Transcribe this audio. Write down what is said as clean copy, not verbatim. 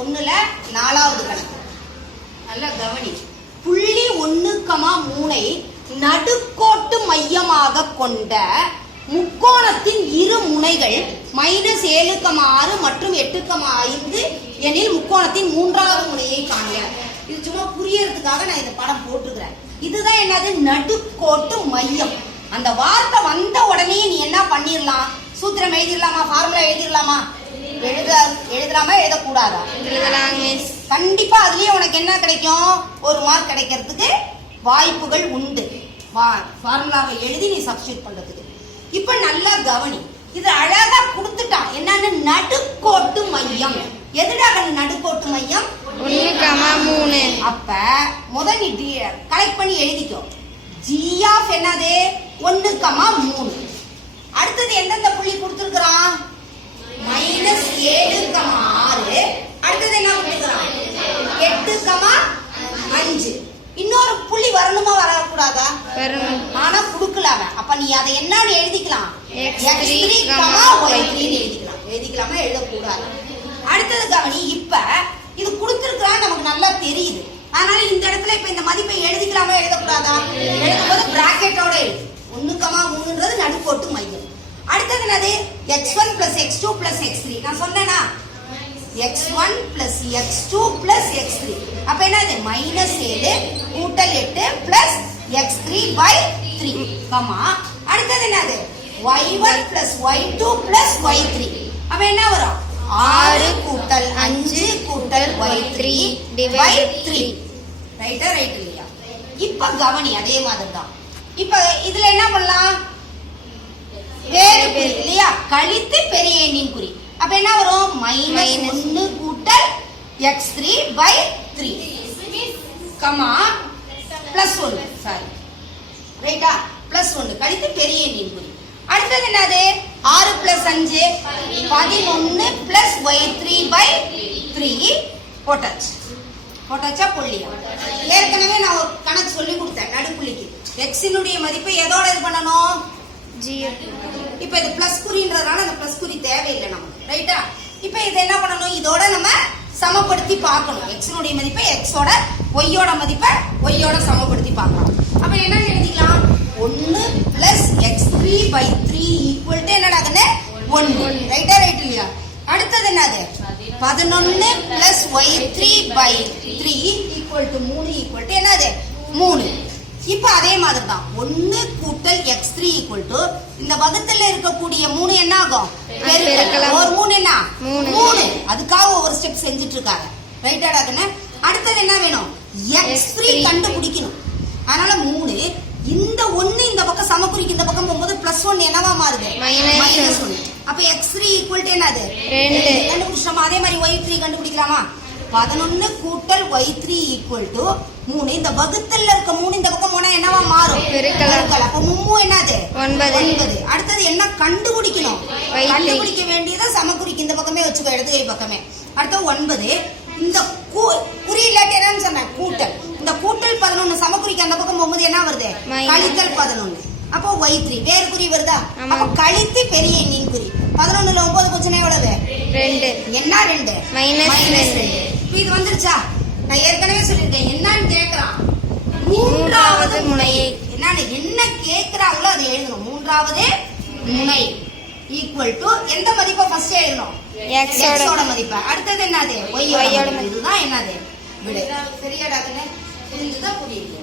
1ல 4வது கணக்கு. நல்லா கவனி. புள்ளி 1,3 நடுக்கோட்டு மையமாக கொண்ட முக்கோணத்தின் இரு முனைகள் -7,6 மற்றும் 8,5 எனில் முக்கோணத்தின் 3வது முனையை காண்க. இது சும்மா புரியறதுக்காக நான் இந்த படம் போட்டுக்கிறேன். இதுதான் என்னது? நடுக்கோட்டு மையம். அந்த வார்த்தை வந்த உடனே நீ என்ன பண்ணிடலாம்? சூத்திரம் எழுதிடலாமா? ஃபார்முலா எழுதிடலாமா? எழுதலாமா? எழுதக்கூடாதா? கண்டிப்பா அதுலயே உனக்கு என்ன கிடைக்கும்? ஒரு மார்க் கிடைக்கிறதுக்கு வாய்ப்புகள் உண்டு. ஃபார்முலாவை எழுதி நீ சப்ஸ்டிட்யூட் பண்றதுக்கு. இப்ப நல்லா கவனி. இது அழகா கொடுத்துட்டான். என்னன்னு? நடுக்கோட்டு மையம். எதுடாக நடுக்கோட்டு மையம்? 1,3. அப்ப முதல் நீ கலெக்ட் பண்ணி எழுதிக்கோ. ஜி ஆஃப் என்னது? 1,3. அடுத்தது எந்தெந்த புள்ளி கொடுத்திருக்கிறான்? -7,6. அடுத்தது என்ன கொடுத்திருக்கிறான்? 8,5. இன்னொரு புள்ளி வரணுமா வரக்கூடாதா? ஆனா குடுக்கல அவன். அப்ப நீ அதை என்னன்னு எழுதிக்கலாம்? x3, y3 எழுதிக்கலாமா? எழுதக்கூடாது. அடுத்தது கவனி. இப்ப இது கொடுத்திருக்கிறான் நமக்கு நல்லா தெரியுது. அதனால இந்த இடத்துல இப்ப இந்த மதிப்பை எழுதிக்கலாமா? எழுதக்கூடாதா? எழுதும்போது பிராக்கெட்டோட எழுது. 1,3ன்றது நடுக்கோட்டு மையம். அடுத்தது என்னது? x1 + x2 + x3. நான் சொன்னேனா? x1 + x2 + x3. அப்ப என்னது? -7 கூட்டல் 8 + x3/3. அடுத்தது என்னது? y1 + y2 + y3. அப்ப என்ன வரும்? 6 கூட்டல் 5 கூட்டல் y3/3. ரைட்டா? ரைட் இல்லையா? இப்ப கவனி. அதே மாதிரி தான். இப்ப இதுல என்ன பண்ணலாம்? வேறு குறி இல்லையா? கழித்து பெரிய எண்ணின் குறி. அப்ப என்ன வரும்? -1 கூட்டல் x3/3 +1. சாரி, ரைட்டா? +1 கழித்து பெரிய எண்ணின் குறி. அடுத்தது என்னது? 6 + 5 11 + y3/3 போட்டாச்சு. போட்டாச்சா? புள்ளியா? ஏற்கனவே நான் ஒரு கணக்கு சொல்லி கொடுத்தேன். நடுப்புள்ளிக்கு எக்ஸினுடைய மதிப்பை எதோட இது பண்ணணும்? இப்ப இது பிளஸ் குறின்றதுனால அந்த பிளஸ் குறி தேவையில்லை நமக்கு. ரைட்டா? இப்ப இதை என்ன பண்ணணும்? இதோட நம்ம சமப்படுத்தி பார்க்கணும். எக்ஸினுடைய மதிப்பை எக்ஸோட, ஒய்யோட மதிப்பை ஒய்யோட சமப்படுத்தி பார்க்கலாம். அப்ப என்ன எழுதிக்கலாம்? 1 + x3/3 = என்னடாகன்னு? 1. ரைட்டா? ரைட் இல்லையா? அடுத்தது என்னது? 11 + y3/3 = 3 = என்னது? 3. இப்ப அதே மாதிரி தான் 1 கூட்டல் x3 இந்த வகுத்துல இருக்கக்கூடிய 3 என்ன ஆகும்? பெருக்கல். ஒரு 3 என்ன? 3. அதுக்காக ஒவ்வொரு ஸ்டெப் செஞ்சுட்டு இருக்காங்க. ரைட்டாடாக்குன்னு. அடுத்தது என்ன வேணும்? x3 கண்டுபிடிக்கணும். அதனால 3. இந்த 1 இந்த பக்கம் சமக்குறிக்கு இந்த பக்கம் போகும்போது +1 என்னவா மாறுது? -1. அப்ப x3 = என்னது? 2. கண்டுபிடிச்சோமா? அதே மாதிரி y3 கண்டுபிடிக்கலாமா? 11 கூட்டல் y3 = 3. இந்த வகுத்துல இருக்க 3 இந்த பக்கம் போனா என்னவா மாறும்? பெருக்கல். அப்ப 3 என்னது? 9. அடுத்தது என்ன கண்டுபிடிக்கணும்? கண்டுபிடிக்க வேண்டியதை சமக்குறிக்கு இந்த பக்கமே வச்சுக்கோ, இடது கை பக்கமே. அடுத்து 9. இந்த குறி இல்லாட்டி என்னன்னு சொன்னேன்? கூட்டல். இந்த கூட்டல் 11 சமக்குறிக்கு அந்த பக்கம் போகும்போது என்ன வருது? கழித்தல் 11. அப்போ y3 வேறு குறி வருதா? அப்ப கழித்து பெரிய எண்ணின் குறி. 11ல 9 போச்சுன்னா எவ்வளவு? 2. என்ன 2? -2. இது வந்துருச்சா? நான் ஏற்கனவே சொல்லிருக்கேன். என்னன்னு கேக்குறான்? 3வது முனையை. என்ன கேக்குறாங்களோ அதை எழுதணும். 3வது முனை = எந்த மதிப்பை ஃபர்ஸ்ட் எழுதணும்? x-ஓட மதிப்பை. அடுத்தது என்னது? y-ஓட மதிப்பு. இதுதான் என்னது? விடை. சரியாடாக்குன்னு புரிஞ்சுதா? புரியுது.